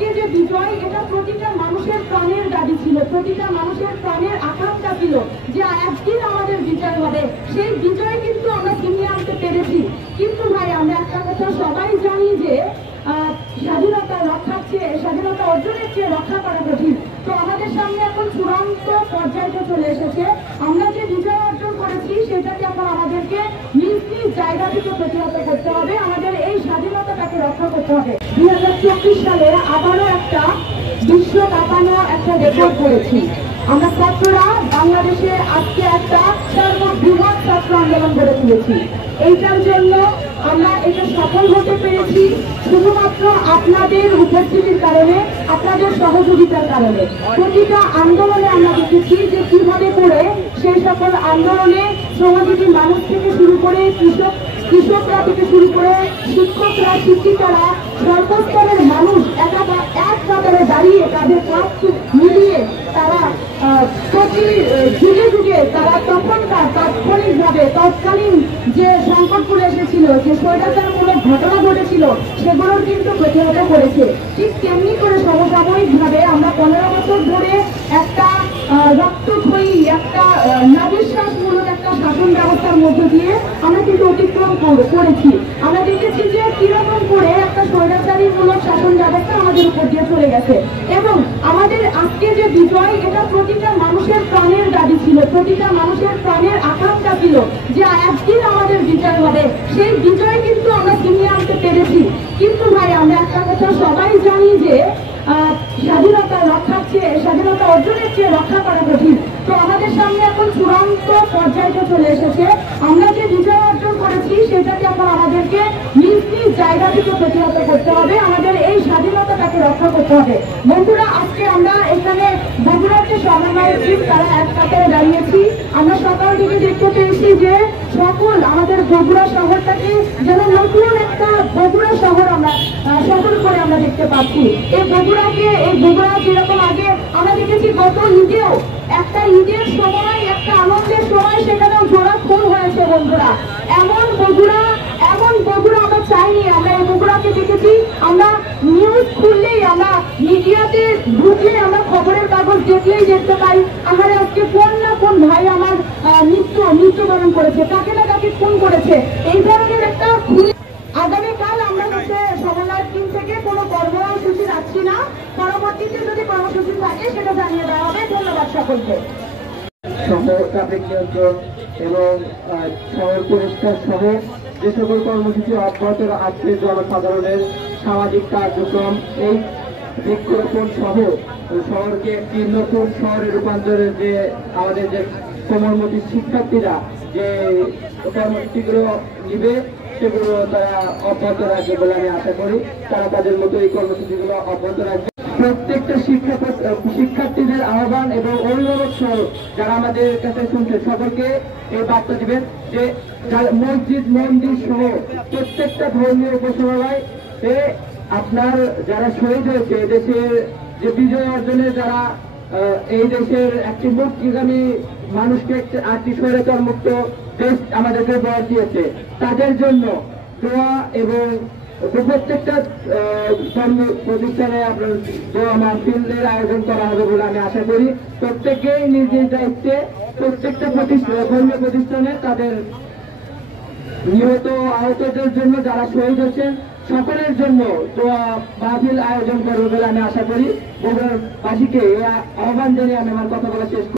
আজকে যে বিজয়, এটা প্রতিটা মানুষের প্রাণের দাবি ছিল, প্রতিটা মানুষের প্রাণের আকাঙ্ক্ষা ছিল যে একদিন আমাদের বিজয় হবে। সেই বিজয় কিন্তু আমরা ছিনিয়ে আনতে পেরেছি। কিন্তু ভাই, আমরা একটা কথা সবাই জানি যে স্বাধীনতা রক্ষার চেয়ে, স্বাধীনতা অর্জনের চেয়ে রক্ষা করা কঠিন। তো আমাদের সামনে এখন চূড়ান্ত পর্যায়ে চলে এসেছে। আমরা যে বিজয় অর্জন করেছি সেটাকে এখন আমাদেরকে নিজ নিজ জায়গা থেকে প্রতিহত করতে হবে। আমাদের এই স্বাধীনতাটাকে রক্ষা করতে হবে। 2024 সালে আবারও একটা বিশ্ব কাঁপানো একটা রেকর্ড করেছি। আমরা ছাত্ররা বাংলাদেশে আজকে একটা সর্ববৃহৎ ছাত্র আন্দোলন গড়ে তুলেছি। এইটার জন্য আমরা এটা সফল হতে পেরেছি শুধুমাত্র আপনাদের উপস্থিতির কারণে, আপনাদের সহযোগিতার কারণে। প্রতিটা আন্দোলনে আমরা দেখেছি যে কিভাবে করে সেই সকল আন্দোলনে শ্রমজীবী মানুষ থেকে শুরু করে কৃষকরা থেকে শুরু করে শিক্ষকরা, শিক্ষিকারা, সর্বস্তরের মানুষ এক কাতারে দাঁড়িয়ে তাদের কাজ মিলিয়ে তারা প্রতি যুগে যুগে তারা তখনকার তাৎক্ষণিকভাবে তৎকালীন যে সংকটগুলো এসেছিল, যে স্বৈরাচারমূলক ঘটনা ঘটেছিল, সেগুলোর কিন্তু প্রতিহত করেছে। ঠিক তেমনি করে সমসাময়িকভাবে আমরা 15 বছর ধরে একটা রক্তক্ষয়ী, একটা নাবিশ্বাসমূলক একটা শাসন ব্যবস্থার মধ্য দিয়ে আমরা কিন্তু অতিক্রম করেছি। আমরা দেখেছি যে কিরকম করে একটা স্বৈরাচারীমূলক শাসন ব্যবস্থা আমাদের উপর দিয়ে চলে গেছে। এবং আমাদের আজকে যে বিজয়, এটা প্রতিটা মানুষের প্রাণের দাবি ছিল, প্রতিটা মানুষের প্রাণের আকাঙ্ক্ষা ছিল যে একদিন আমাদের বিজয় হবে। সেই বিজয় কিন্তু আমরা ছিনিয়ে আনতে পেরেছি। কিন্তু ভাই, আমরা একটা কথা সবাই জানি যে স্বাধীনতা রক্ষার চেয়ে, স্বাধীনতা অর্জনের চেয়ে রক্ষা করা কঠিন। তো আমাদের সামনে এখন চূড়ান্ত পর্যায়ে চলে এসেছে। আমরা যে বিজয় অর্জন করেছি সেটাকে এখন আমাদেরকে নিজ নিজ জায়গা থেকে প্রতিহত করতে হবে। আমাদের এই স্বাধীনতাটাকে রক্ষা করতে হবে। বন্ধুরা, আজকে আমরা এখানে বগুড়ার যে সমন্বয় টিম, তারা এক কাতারে দাঁড়িয়েছি। আমরা সকাল থেকে দেখতে পেয়েছি যে সকল আমাদের বগুড়া শহরটাকে যেন নতুন একটা বগুড়া শহর আমরা শহর করে আমরা দেখতে পাচ্ছি। এই বগুড়া যেরকম আগে আমরা দেখেছি গত ঈদেও একটা ঈদের সময়, একটা আনন্দের সময় সেখানেও জোড়া খুন হয়েছে। বন্ধুরা, এমন বগুড়া আমরা চাইনি। আমরা এই বগুড়াকে দেখেছি, আমরা নিউজ খুললেই, আমরা মিডিয়াতে ঢুকলে, আমরা খবরের কাগজ দেখলেই দেখতে পাই আমার আজকে কোন না কোন ভাই আমার মৃত্যুবরণ করেছে, কাকে না কাকে খুন করেছে। এই ধরনের একটা খুন। আগামীকাল আমরা হচ্ছে সমন্বয় টিম থেকে কোনো কর্মসূচি রাখছি না। পরবর্তীতে যদি কর্মসূচি থাকে সেটা জানিয়ে দেওয়া হবে। ধন্যবাদ সকলকে। শহর ট্রাফিক নিয়ন্ত্রণ এবং শহর পরিষ্কার সহ যে সকল কর্মসূচি অব্যাহত আছে, জনসাধারণের সামাজিক কার্যক্রম, এই বৃক্ষরোপণ সহ শহরকে একটি নতুন শহরে রূপান্তরের যে আমাদের যে কোমলমতি শিক্ষার্থীরা যে কর্মসূচিগুলো নিবে সেগুলো তারা অব্যাহত রাখবে বলে আমি আশা করি। তারা তাদের মতো এই কর্মসূচিগুলো অব্যাহত রাখবে। প্রত্যেকটা শিক্ষার্থীদের আহ্বান এবং অভিভাবক সহ যারা আমাদের কাছে শুনছে সকলকে এই বার্তা দিবেন যে মসজিদ, মন্দির সহ প্রত্যেকটা ধর্মীয় উপাসনালয় আপনার যারা শহীদ হয়েছে, দেশের যে বিজয় অর্জনে যারা এই দেশের একটি মুক্তিগামী মানুষকে একটি স্বৈরাচার মুক্ত দেশ আমাদেরকে উপহার দিয়েছে, তাদের জন্য দোয়া এবং প্রত্যেকটা ধর্ম প্রতিষ্ঠানে আপনার দোয়া মাহফিলের আয়োজন করা হবে বলে আমি আশা করি। প্রত্যেকেই নিজ নিজ দায়িত্বে প্রত্যেকটা ধর্মীয় প্রতিষ্ঠানে তাদের নিহত আহতদের জন্য, যারা শহীদ হচ্ছেন সকলের জন্য দোয়া মাহফিল আয়োজন করবে বলে আমি আশা করি। বগুড়াবাসীকে এই আহ্বান জানিয়ে আমি আমার কথা বলা শেষ করি।